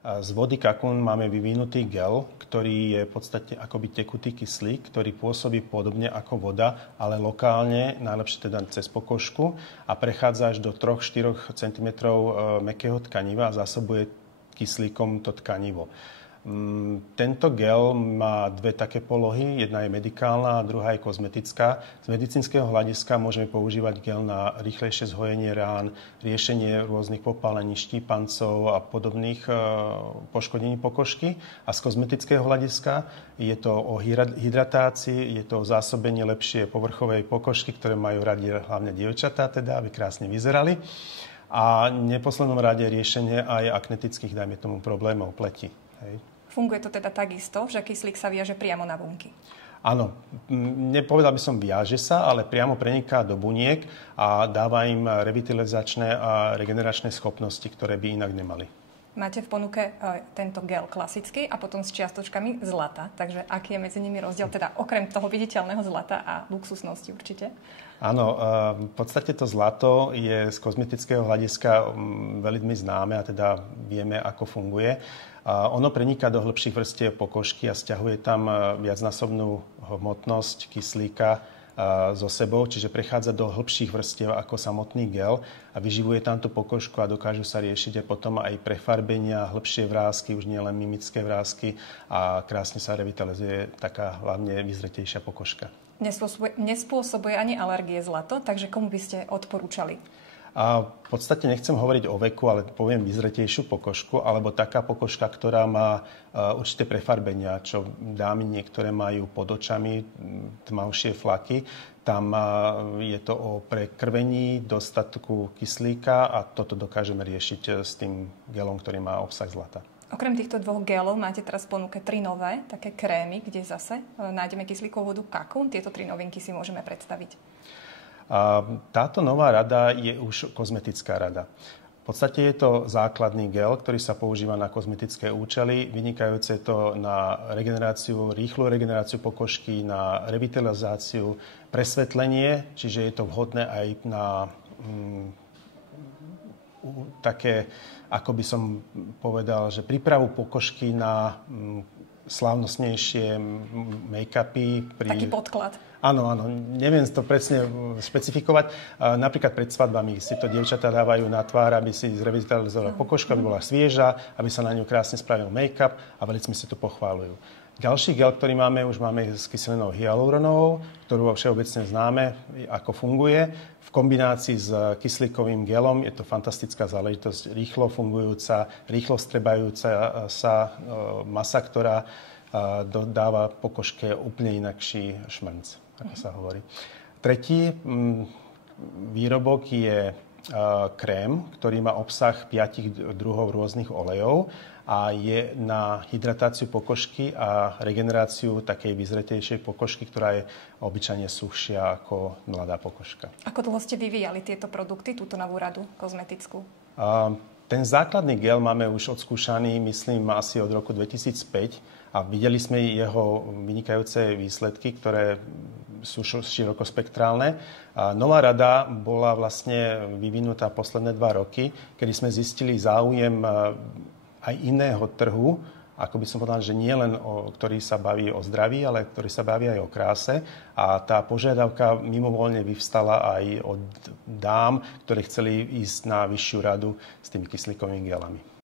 Z vody kakún máme vyvinutý gel, ktorý je v podstate akoby tekutý kyslík, ktorý pôsobí podobne ako voda, ale lokálne, najlepšie teda cez pokožku a prechádza až do 3-4 cm mäkkého tkaniva a zásobuje kyslíkom to tkanivo. Tento gel má dve také polohy. Jedna je medikálna a druhá je kozmetická. Z medicínskeho hľadiska môžeme používať gel na rýchlejšie zhojenie rán, riešenie rôznych popálení štípancov a podobných poškodení pokožky. A z kozmetického hľadiska je to o hydratácii, je to o zásobenie lepšie povrchovej pokožky, ktoré majú radi hlavne dievčatá, teda, aby krásne vyzerali. A v neposlednom rade riešenie aj aknetických, dajme tomu, problémov pleti. Hej. Funguje to teda takisto, že kyslík sa viaže priamo na bunky? Áno, nepovedal by som viaže sa, ale priamo preniká do buniek a dáva im revitalizačné a regeneračné schopnosti, ktoré by inak nemali. Máte v ponuke tento gel klasický a potom s čiastočkami zlata. Takže aký je medzi nimi rozdiel, teda okrem toho viditeľného zlata a luxusnosti určite? Áno, v podstate to zlato je z kozmetického hľadiska veľmi známe a teda vieme, ako funguje. Ono preniká do hĺbších vrstiev pokožky a sťahuje tam viacnásobnú hmotnosť kyslíka so sebou, čiže prechádza do hĺbších vrstiev ako samotný gel a vyživuje tam tú pokožku a dokážu sa riešiť a potom aj prefarbenia, hĺbšie vrásky, už nie len mimické vrásky a krásne sa revitalizuje taká hlavne vyzretejšia pokožka. Nespôsobuje ani alergie zlato, takže komu by ste odporúčali? A v podstate nechcem hovoriť o veku, ale poviem vyzretejšiu pokožku, alebo taká pokožka, ktorá má určité prefarbenia, čo dámy niektoré majú pod očami, tmavšie flaky. Tam je to o prekrvení, dostatku kyslíka a toto dokážeme riešiť s tým gelom, ktorý má obsah zlata. Okrem týchto dvoch gelov máte teraz v ponuke 3 nové, také krémy, kde zase nájdeme kyslíkovú vodu kakún. Tieto 3 novinky si môžeme predstaviť. Táto nová rada je už kozmetická rada. V podstate je to základný gel, ktorý sa používa na kozmetické účely. Vynikajúce to na regeneráciu, rýchlu regeneráciu pokožky, na revitalizáciu, presvetlenie, čiže je to vhodné aj na také, ako by som povedal, že prípravu pokožky na slávnostnejšie make-upy. Taký podklad. Áno, neviem to presne špecifikovať. Napríklad pred svadbami si to dievčatá dávajú na tvár, aby si zrevitalizovali pokožku, aby bola svieža, aby sa na ňu krásne spravil make-up a veľmi si to pochváľujú. Ďalší gel, ktorý máme, už máme s kyselinou hyaluronovou, ktorú všeobecne známe, ako funguje. V kombinácii s kyslíkovým gelom je to fantastická záležitosť, rýchlo fungujúca, rýchlo strebajúca sa masa, ktorá dodáva pokožke úplne inakší šmrnc, ako sa hovorí. Tretí výrobok je krém, ktorý má obsah 5 druhov rôznych olejov a je na hydratáciu pokožky a regeneráciu takej vyzretejšej pokožky, ktorá je obyčajne suchšia ako mladá pokožka. Ako dlho ste vyvíjali tieto produkty, túto novú radu kozmetickú? Ten základný gel máme už odskúšaný, myslím, asi od roku 2005 a videli sme jeho vynikajúce výsledky, ktoré sú širokospektrálne. A nová rada bola vlastne vyvinutá posledné 2 roky, kedy sme zistili záujem aj iného trhu, ako by som povedal, že nie len ktorý sa baví o zdraví, ale ktorý sa baví aj o kráse. A tá požiadavka mimovoľne vyvstala aj od dám, ktoré chceli ísť na vyššiu radu s tými kyslíkovými gelami.